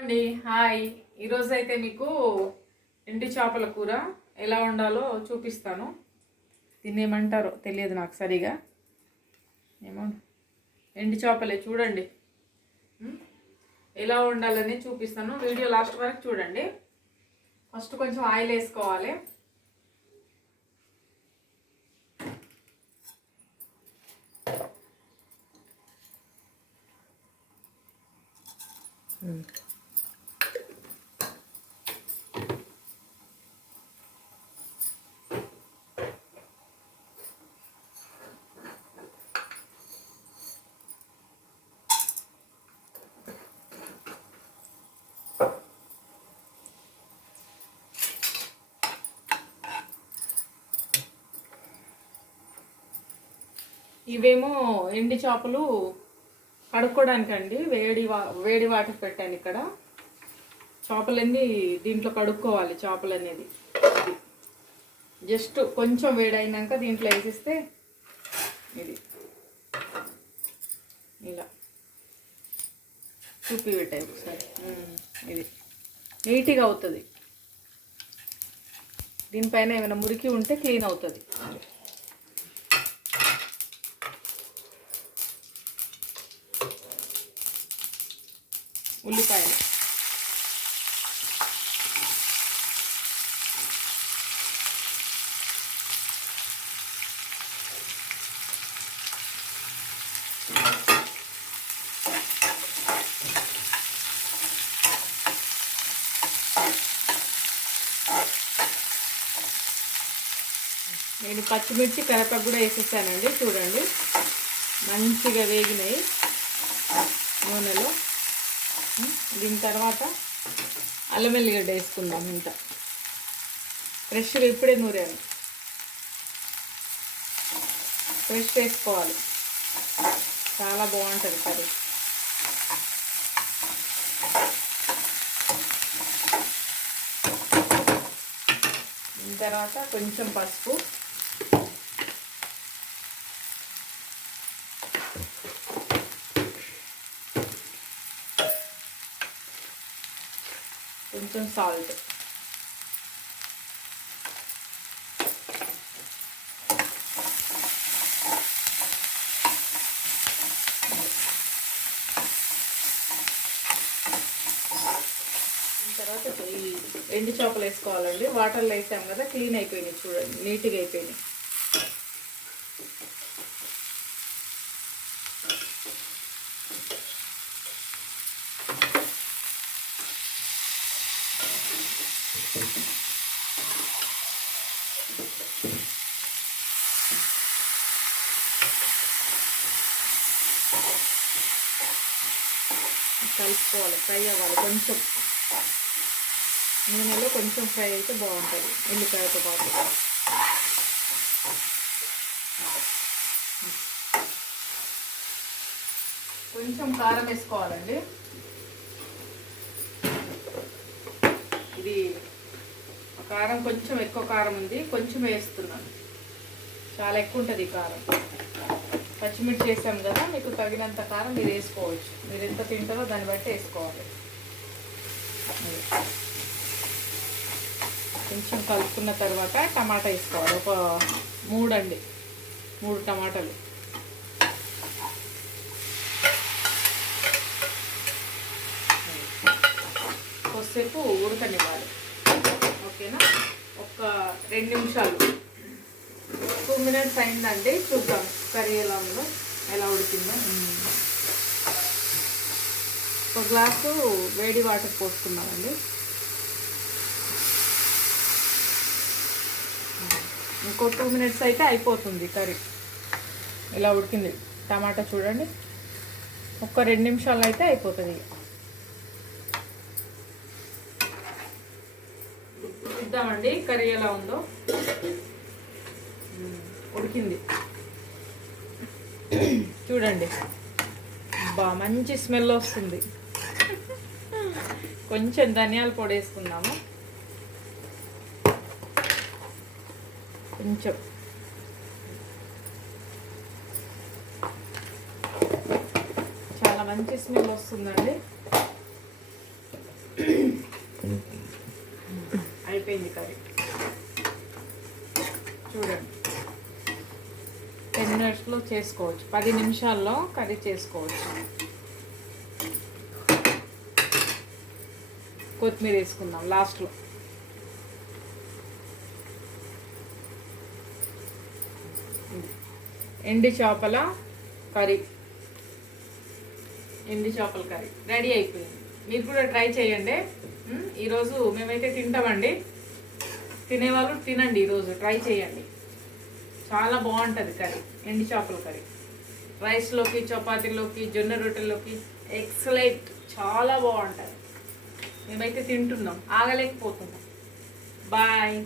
అండి హాయ్. ఈరోజు అయితే మీకు ఎండి చేపల కూర ఎలా వండాలో చూపిస్తాను. దీన్ని ఏమంటారో తెలియదు నాకు సరిగా. ఏమో ఎండి చేపలే, చూడండి ఎలా వండాలని చూపిస్తాను. వీడియో లాస్ట్ వరకు చూడండి. ఫస్ట్ కొంచెం ఆయిల్ వేసుకోవాలి. ఇవేమో ఎండి చేపలు కడుక్కోవడానికండి. వేడి వాటర్ పెట్టాను ఇక్కడ. చేపలన్నీ దీంట్లో కడుక్కోవాలి. చేపలు అనేది జస్ట్ కొంచెం వేడైనాక దీంట్లో వేసిస్తే ఇది ఇలా చూపి పెట్టాయి ఒకసారి. ఇది నీట్గా అవుతుంది. దీనిపైన ఏమైనా మురికి ఉంటే క్లీన్ అవుతుంది. ఉల్లిపాయలు నేను పచ్చిమిర్చి కరివేపాకు కూడా వేసేసానండి. చూడండి మంచిగా వేగినాయి నూనెలో. దీని తర్వాత అల్లం వెల్లిగడ్డ వేసుకుందాం. ఇంత ఫ్రెష్గా ఇప్పుడే నూరాను. ఫ్రెష్ వేసుకోవాలి, చాలా బాగుంటుంది కర్రీ. దీని తర్వాత కొంచెం పసుపు, కొంచెం సాల్ట్, తర్వాత ఈ ఎండు చేపలు వేసుకోవాలండి. వాటర్లో వేసాం కదా, క్లీన్ అయిపోయినాయి. చూడండి నీట్గా అయిపోయినాయి. కలుపుకోవాలి, ఫ్రై అవ్వాలి. కొంచెం నూనెలో కొంచెం ఫ్రై అయితే బాగుంటుంది ఉల్లిపాయతో పాటు. కొంచెం కారం వేసుకోవాలండి. ఇది కారం కొంచెం ఎక్కువ కారం ఉంది, కొంచెం వేస్తున్నాను. చాలా ఎక్కువ ఉంటుంది ఈ కారం. పచ్చిమిర్చి వేసాం కదా, మీకు తగినంత కారం మీరు వేసుకోవచ్చు. మీరు ఎంత తింటారో దాన్ని బట్టి వేసుకోవాలి. కొంచెం కలుపుకున్న తర్వాత టమాటా వేసుకోవాలి. ఒక 3 టమాటాలు. కొద్దిసేపు ఉడకనివ్వాలి. ఓకేనా? ఒక 2 నిమిషాలు, 2 మినిట్స్ అయిందండి. చూద్దాం కర్రీ ఎలా ఉందో, ఎలా ఉడికిందో. ఒక గ్లాసు వేడి వాటర్ పోసుకున్నామండి. ఇంకో 2 మినిట్స్ అయితే అయిపోతుంది కర్రీ. ఇలా ఉడికింది. టమాటా చూడండి, ఒక 2 నిమిషాలు అయితే అయిపోతుంది. చూద్దామండి కర్రీ ఎలా ఉందో. ఉడికింది చూడండి. మంచి స్మెల్ వస్తుంది. కొంచెం ధనియాల పొడి వేసుకుందాము. కొంచెం చాలా మంచి స్మెల్ వస్తుందండి. అయిపోయింది కర్రీ. చూడండి 10 మినిట్స్లో చేసుకోవచ్చు, 10 నిమిషాల్లో కర్రీ చేసుకోవచ్చు. కొత్తిమీర వేసుకుందాం లాస్ట్లో. ఎండి చేపల కర్రీ, ఎండి చేపల కర్రీ రెడీ అయిపోయింది. మీరు కూడా ట్రై చేయండి. ఈరోజు మేమైతే తింటామండి, తినేవాళ్ళు తినండి, ఈరోజు ట్రై చేయండి. చాలా బాగుంటుంది కర్రీ, ఎండి చేపల కర్రీ. రైస్లోకి, చపాతీలోకి, జొన్న రొట్టెల్లోకి ఎక్సలెంట్, చాలా బాగుంటుంది. మేమైతే తింటున్నాం, ఆగలేకపోతున్నాం. బాయ్.